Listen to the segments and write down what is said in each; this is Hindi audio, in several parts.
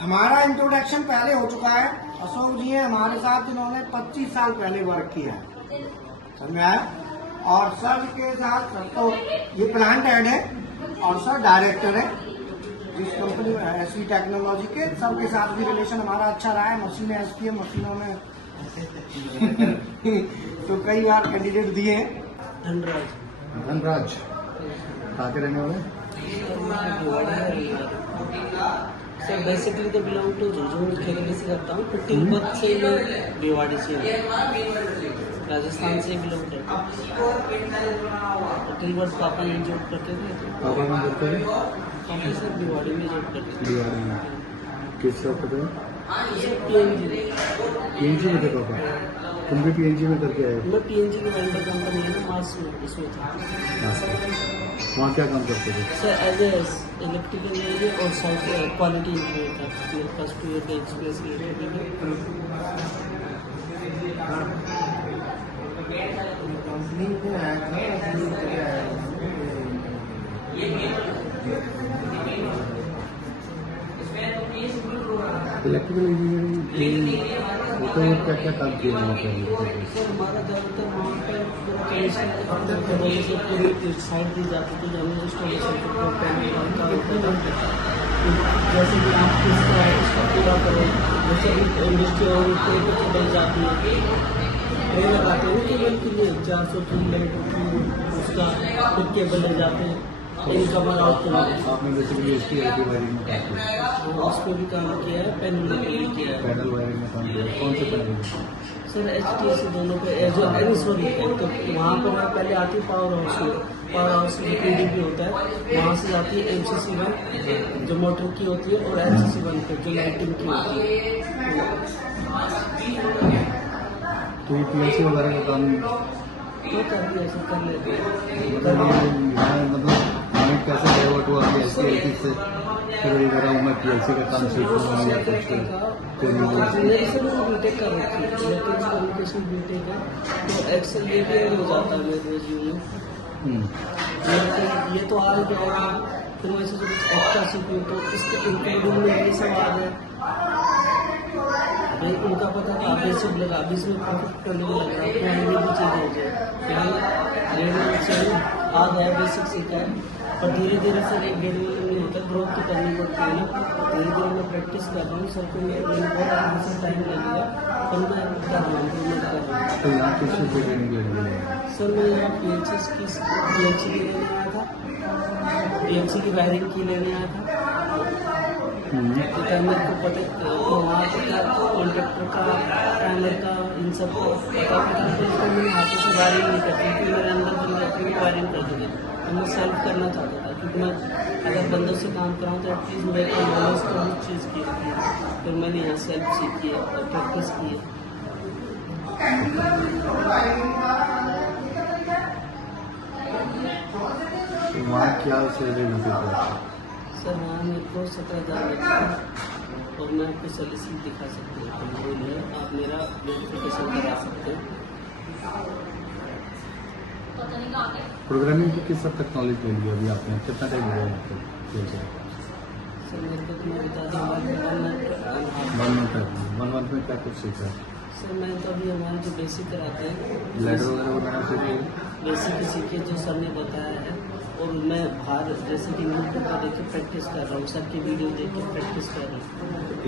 हमारा इंट्रोडक्शन पहले हो चुका है। अशोक जी हैं हमारे साथ, इन्होंने 25 साल पहले वर्क किया है, समझ आया। और सर के साथ सर तो ये प्लांट हेड है और सर डायरेक्टर है जिस कंपनी में एसवी टेक्नोलॉजी के। सर के साथ भी रिलेशन हमारा अच्छा रहा है। मशीनें एसपीएम मशीनों में तो कई बार कैंडिडेट दिए हैं। धनराज कहाँ के रहने वाले? सर बेसिकली तो बिलोंग टू झुंझुनू खेलने से करता हूँ, फिर तिब्बत से मैं भिवाड़ी से राजस्थान से बिलोंग करता हूँ। तिब्बत पापा यहाँ जॉब करते थे, तो पापा में करते हैं पापा सर भिवाड़ी में जॉब करते थे। दिवाली में किस जॉब करते हैं? PNG में थे पापा? तुम भी PNG में करके आए? मैं PNG की वेंडर कंपनी है ना, मास में इसमें था। वहाँ क्या काम करते थे? Sir as a electrical engineer और साइट क्वालिटी इंजीनियर था। मेरे पास 2 ईयर का एक्सपीरियंस कंपनी को इलेक्ट्रिकल इंजीनियरिंग होते हुए क्या क्या काम किए वहाँ पे? सर हमारा ज़्यादातर वहाँ पर पूरा से पूरी साइड दी जाती थी, जो हमें इंस्टॉलेशन जैसे कि आप इसका पूरा करें, जैसे इंडस्ट्रियल केबल जाती है, ट्रेन लगाते हैं केबल के लिए 400 किलोमीटर उसका खुद केबल ले जाते हैं इनकमर आउट के लिए। आपने बेसिकली इसकी वायरिंग में काम किया? उस पर भी काम किया है, पैनल में भी किया है। पैनल वायरिंग में काम किया? कौन से पैनल? सर HTC दोनों पे जो सॉरी तो वहाँ पर मैं पहले आती पावर हाउस में, पावर हाउस में PDP होता है, वहाँ से जाती है MCC1 जो मोटर की होती है और LCC1 पे जो लाइटिंग की होती है। तो ये PLC वगैरह का काम तो करती ऐसे कर लेते हैं। मतलब हमें कैसे डाइवर्ट हुआ कि SLT से फिर वगैरह मैं PLC का काम सीख लूँगा या कुछ मेरे से मैंने बीटेक कर रखी है, इलेक्ट्रॉनिक्स कम्युनिकेशन बीटेक है, तो एक्सेल ये भी हो जाता है मेरे रेज्यूमे में। ये तो आ ही जाएगा, फिर मैं सोचा कुछ एक्स्ट्रा सीखूँ, तो इसके इंक्लूडिंग में ये सवाल है भाई उनका पता था बेसिक लगा, अभी इसमें परफेक्ट करने में लग रहा है, तो ये भी चीज़ हो जाए फिर आ गया, बेसिक सीखा है। पर धीरे धीरे सर 1-1.5 महीने नहीं होता, ग्रोथ तो करनी पड़ती है ना। धीरे धीरे मैं प्रैक्टिस कर रहा हूँ, सर को मैंने बहुत टाइम लगेगा, पर मैं कर रहा हूँ, इम्प्रूवमेंट कर रहा हूँ। तो यहाँ किस चीज़ को ट्रेनिंग ले रही है? सर मैं यहाँ PLC की लेने आया था, PLC की वायरिंग की लेने आया था। तो मेरे को पता तो वहाँ पर क्या कॉन्ट्रैक्टर का पैनल का इन सब को पता मैंने हाथों से वायरिंग नहीं करती, क्योंकि मेरे अंदर बंदे अपनी वायरिंग कर देते, तो मैं सेल्फ करना चाहता था, क्योंकि मैं अगर बंदों से काम कराऊँ तो एटलीस्ट मेरे को नॉलेज तो उस चीज़ की होती है। फिर मैंने यहाँ सेल्फ सीखी है और प्रैक्टिस की है। तो वहाँ क्या सैलरी मिलती है? सर वहाँ मेरे को 17,000 मिलता है और मैं आपको सैलरी दिखा सकती हूँ, बोलिए आप मेरा वेरिफिकेशन करा सकते हैं। प्रोग्रामिंग की किस हद तक नॉलेज ले लिया अभी आपने? कितना टाइम हुआ आपको? सर मेरे को तो मैं बता दूँ 1 मंथ में क्या कुछ सीखा है? सर मैंने तो अभी हमारे जो बेसिक कराते हैं लेटर वगैरह बनाना सीखे? बेसिक ही सीखे जो सर ने बताया है, और मैं बाहर जैसे कि यूट्यूब पर देख के प्रैक्टिस कर रहा हूँ, सर की वीडियो देख के प्रैक्टिस कर रहा हूँ।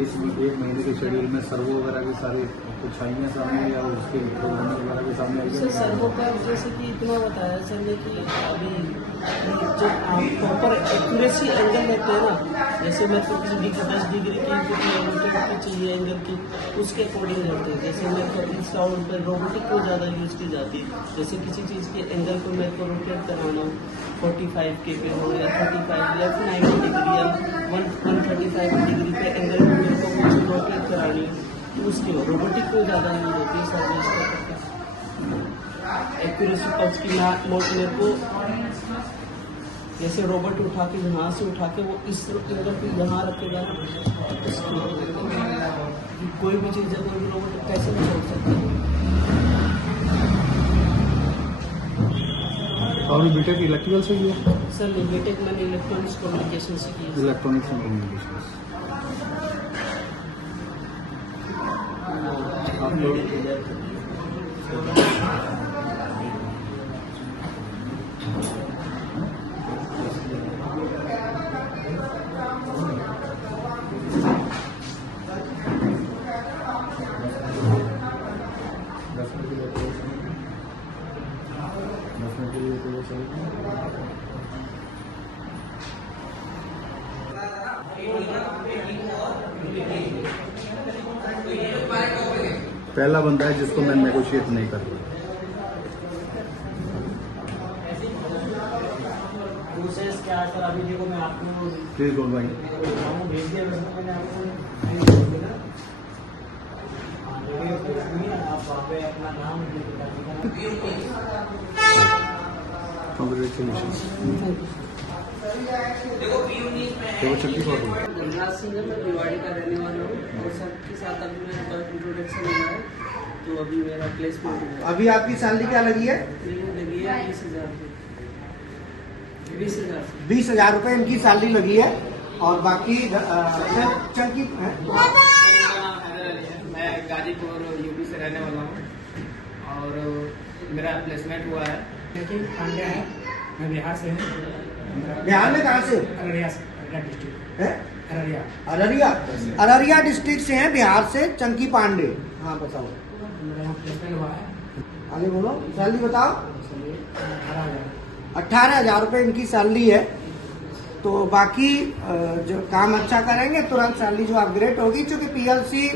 इस 1 महीने के शेड्यूल में सर्वो वगैरह के सारे कुछ आएंगे सामने या उसके प्रोग्रामिंग वगैरह के सामने आएंगे? सर सर्वो का जैसे कि इतना बताया सर ने कि अभी जो आप प्रॉपर एक्यूरेसी एंगल लेते हैं ना, जैसे मेरे को किसी 10 डिग्री की चाहिए एंगल की, उसके अकॉर्डिंग करते हैं। जैसे मेरे को इस राउंड पर रोबोटिक को ज़्यादा यूज़ की जाती है, जैसे किसी चीज़ के एंगल को मेरे को रोटेट कराना हो 45 के पे हो या 35 या 90 डिग्री या 135 डिग्री पे एंगल को मेरे को कुछ रोटेट करानी है, तो उसकी रोबोटिक को ज़्यादा यूज होती है सर्विस का। एक्यूरेसी पल्स की नोट मेरे को जैसे रोबोट उठा के यहाँ से उठा के वो इस एंगल पे यहाँ रखेगा ना, कोई भी चीज़ है, कोई भी रोबोट कैसे नहीं छोड़ सकता। और बीटेक इलेक्ट्रिकल से ही है? सर बीटेक मैंने इलेक्ट्रॉनिक्स कम्युनिकेशन से की है। Electronics and communication. आप लोग पहला बंदा है जिसको मैं नेगोशिएट नहीं कर रहा। प्रोसेस क्या है सर? अभी देखो मैं आपको प्लीज बोल भाई। भेज दिया, मैंने आपको आप वहाँ पे अपना नाम कांग्रेचुलेशन। देखो छुट्टी फोटो गंगा सिंह है, मैं भिवाड़ी का रहने वाला हूँ और सबके साथ अभी मेरा फर्स्ट इंट्रोडक्शन हुआ है, तो अभी मेरा प्लेसमेंट हुआ है। अभी आपकी सैलरी क्या लगी है? लगी है 20,000 20,000 20,000 रुपये इनकी सैलरी लगी है और बाकी चंकी है। मैं गाजीपुर यूपी से रहने वाला हूँ और मेरा प्लेसमेंट हुआ है। पांडे है, मैं बिहार से हूँ। बिहार में कहाँ से? अररिया से, अररिया डिस्ट्रिक्ट है? अररिया। अररिया, अररिया डिस्ट्रिक्ट से हैं बिहार से, चंकी पांडे। हाँ बताओ, मेरा यहाँ प्लेसमेंट हुआ है। आगे बोलो, सैलरी बताओ। 18,000। 18,000 रुपये इनकी सैलरी है। तो बाकी जो काम अच्छा करेंगे तुरंत सैलरी जो अपग्रेड होगी, क्योंकि पीएलसी,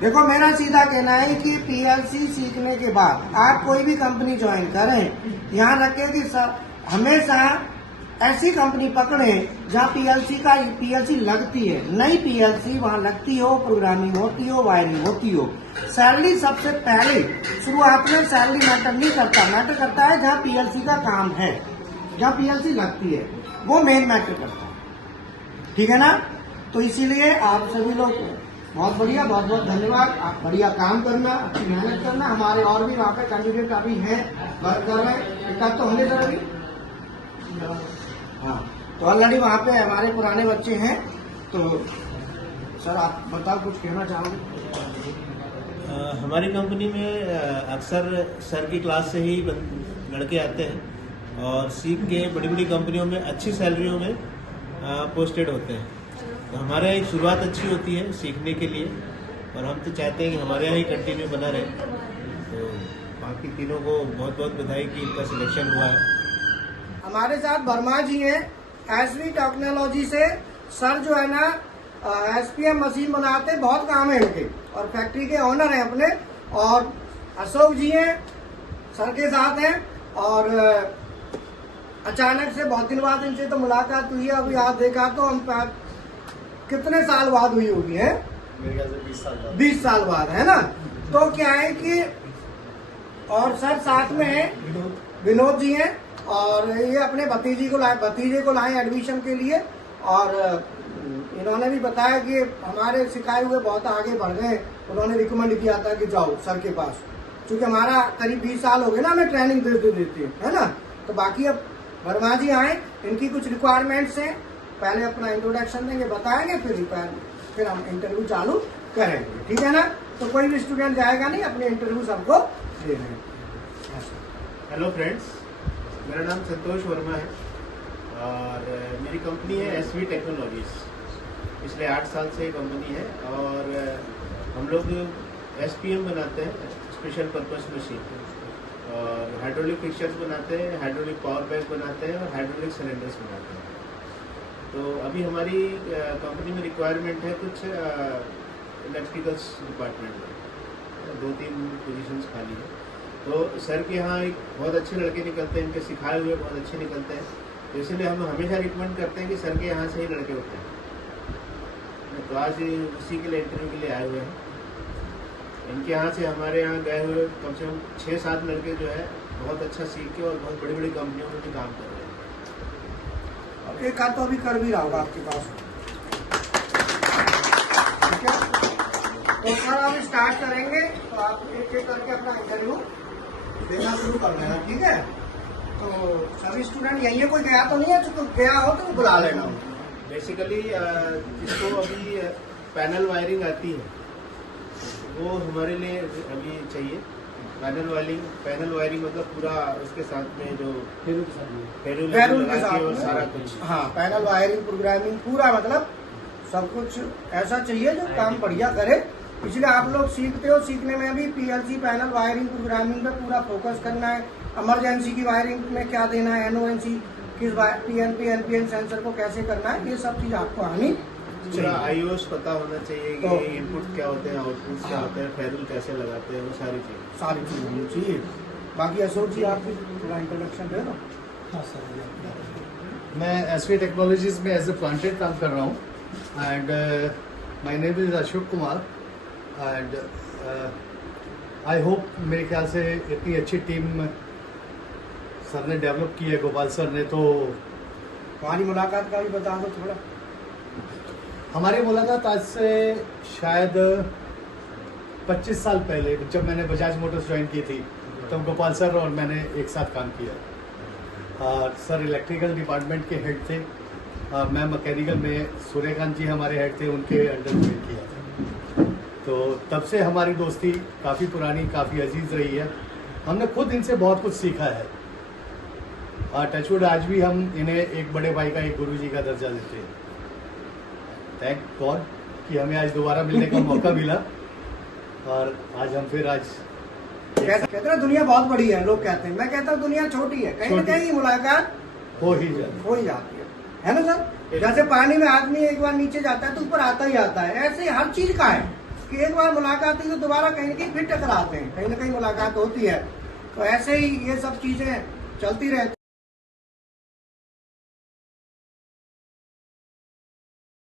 देखो मेरा सीधा कहना है कि पीएलसी सीखने के बाद आप कोई भी कंपनी ज्वाइन करें, ध्यान रखें कि हमेशा ऐसी कंपनी पकड़ें जहां पीएलसी लगती है। नई पीएलसी वहां लगती हो, प्रोग्रामिंग होती हो, वायरिंग होती हो। सैलरी सबसे पहले शुरुआत में सैलरी मैटर नहीं करता, मैटर करता है जहां पीएलसी का काम है, जहां पीएलसी लगती है, वो मेन मैटर करता है। ठीक है ना? तो इसीलिए आप सभी लोग बहुत बढ़िया, बहुत बहुत धन्यवाद। आप बढ़िया काम करना, अच्छी मेहनत करना। हमारे और भी वहाँ पे कैंडिडेट अभी हैं, वर्क कर रहे हैं। एक आध तो होंगे सर अभी। हाँ, तो ऑलरेडी वहाँ पे हमारे पुराने बच्चे हैं। तो सर आप बताओ, कुछ कहना चाहोगे? हमारी कंपनी में अक्सर सर की क्लास से ही लड़के आते हैं और सीख के बड़ी बड़ी कंपनियों में अच्छी सैलरियों में पोस्टेड होते हैं। तो हमारे यहाँ शुरुआत अच्छी होती है सीखने के लिए और हम तो चाहते हैं कि हमारे यहाँ ही कंटिन्यू बना रहे। तो बाकी तीनों को बहुत बहुत बधाई कि इनका सिलेक्शन हुआ है। हमारे साथ वर्मा जी हैं एसवी टेक्नोलॉजी से। सर जो है ना एसपीएम मशीन बनाते, बहुत काम है इनके और फैक्ट्री के ऑनर हैं अपने। और अशोक जी हैं, सर के साथ हैं। और अचानक से बहुत दिन बाद इनसे तो मुलाकात हुई है। अभी आज देखा तो हम कितने साल बाद हुई होगी है? मेरे ख्याल से 20 साल बाद। 20 साल बाद, है ना? तो क्या है कि और सर साथ में है विनोद जी हैं और ये अपने भतीजे को लाए एडमिशन के लिए। और इन्होंने भी बताया कि हमारे सिखाए हुए बहुत आगे बढ़ गए। उन्होंने रिकमेंड किया था कि जाओ सर के पास, क्योंकि हमारा करीब 20 साल हो गए ना हमें ट्रेनिंग देते, है ना? तो बाकी अब वर्मा जी आए, इनकी कुछ रिक्वायरमेंट्स हैं, पहले अपना इंट्रोडक्शन देंगे, बताएंगे, फिर हम इंटरव्यू चालू करेंगे। ठीक है ना? तो कोई भी स्टूडेंट जाएगा नहीं, अपने इंटरव्यू सबको दे देंगे। हेलो फ्रेंड्स, मेरा नाम संतोष वर्मा है और मेरी कंपनी है एसवी टेक्नोलॉजीज। पिछले 8 साल से कंपनी है और हम लोग एसपीएम बनाते हैं, स्पेशल पर्पस मशीन, और हाइड्रोलिक फिक्चर्स बनाते हैं, हाइड्रोलिक पावर बैंक बनाते हैं और हाइड्रोलिक सिलेंडर्स बनाते हैं। तो अभी हमारी कंपनी में रिक्वायरमेंट है कुछ इलेक्ट्रिकल्स डिपार्टमेंट में 2-3 पोजीशंस खाली है। तो सर के यहाँ एक बहुत अच्छे लड़के निकलते हैं, इनके सिखाए हुए बहुत अच्छे निकलते हैं। तो इसलिए हम हमेशा रिकमेंड करते हैं कि सर के यहाँ से ही लड़के होते हैं। तो आज उसी के लिए इंटरव्यू के लिए आए हुए हैं। इनके यहाँ से हमारे यहाँ गए हुए कम से कम 6-7 लड़के जो है बहुत अच्छा सीख के और बहुत बड़ी बड़ी कंपनियों में भी काम कर रहे हैं। अब एक आध तो अभी कर भी रहा होगा आपके पास, ठीक है? तो सर आप स्टार्ट करेंगे तो आप एक एक करके अपना इंटरव्यू देना शुरू कर देना, ठीक है? तो सभी स्टूडेंट यही है, कोई गया तो नहीं है? तो गया हो तो बुला लेना। बेसिकली जिसको अभी पैनल वायरिंग आती है वो हमारे लिए अभी चाहिए। पैनल वायरिंग मतलब पूरा उसके साथ में जो फेरुल बैरून के लगा साथ के और में, सारा कुछ। हाँ पैनल वायरिंग प्रोग्रामिंग पूरा मतलब सब कुछ ऐसा चाहिए जो काम बढ़िया करे। इसलिए आप लोग सीखते हो, सीखने में भी पीएलसी पैनल वायरिंग प्रोग्रामिंग पे पूरा फोकस करना है। इमरजेंसी की वायरिंग में क्या देना है, एनओएनसी किस पीएनपी एनपीएन सेंसर को कैसे करना है, ये सब चीज आपको आनी पूरा चाहिए। आईओएस पता होना चाहिए कि तो- इनपुट क्या होते हैं, आउटपुट क्या होते हैं, फेरुल कैसे लगाते हैं, वो सारी चीजें। सारी चीज होनी चाहिए। बाकी अशोक जी आप भी थोड़ा इंट्रोडक्शन दे दो। हाँ सर। मैं एसवी टेक्नोलॉजीज में एज ए प्लांटेड काम कर रहा हूँ and my name is Ashok Kumar and I hope मेरे ख्याल से इतनी अच्छी टीम सर ने डेवलप की है, गोपाल सर ने। तो हमारी मुलाकात का भी बता दो थोड़ा। हमारी मुलाकात आज से शायद 25 साल पहले जब मैंने बजाज मोटर्स ज्वाइन की थी, तब गोपाल सर और मैंने एक साथ काम किया। सर इलेक्ट्रिकल डिपार्टमेंट के हेड थे, मैं मैकेनिकल में, सूर्यकांत जी हमारे हेड थे, उनके अंडर ज्वाइन किया था। तो तब से हमारी दोस्ती काफ़ी पुरानी, काफ़ी अजीज रही है। हमने खुद इनसे बहुत कुछ सीखा है। टचवुड आज भी हम इन्हें एक बड़े भाई का, एक गुरु जी का दर्जा देते हैं। थैंक गॉड कि हमें आज दोबारा मिलने का मौका मिला और आज हम फिर आज कहते हैं दुनिया बहुत बड़ी है, लोग कहते हैं, मैं कहता हूँ दुनिया छोटी है, कहीं ना छोटी। कहीं मुलाकात हो ही जाए। हो ही जाती है ना सर। जैसे पानी में आदमी एक बार नीचे जाता है तो ऊपर आता ही आता है, ऐसे ही हर चीज का है कि एक बार मुलाकात हुई तो दोबारा कहीं ना कहीं फिर टकराते हैं, कहीं ना कहीं मुलाकात होती है। तो ऐसे ही ये सब चीजें चलती रहती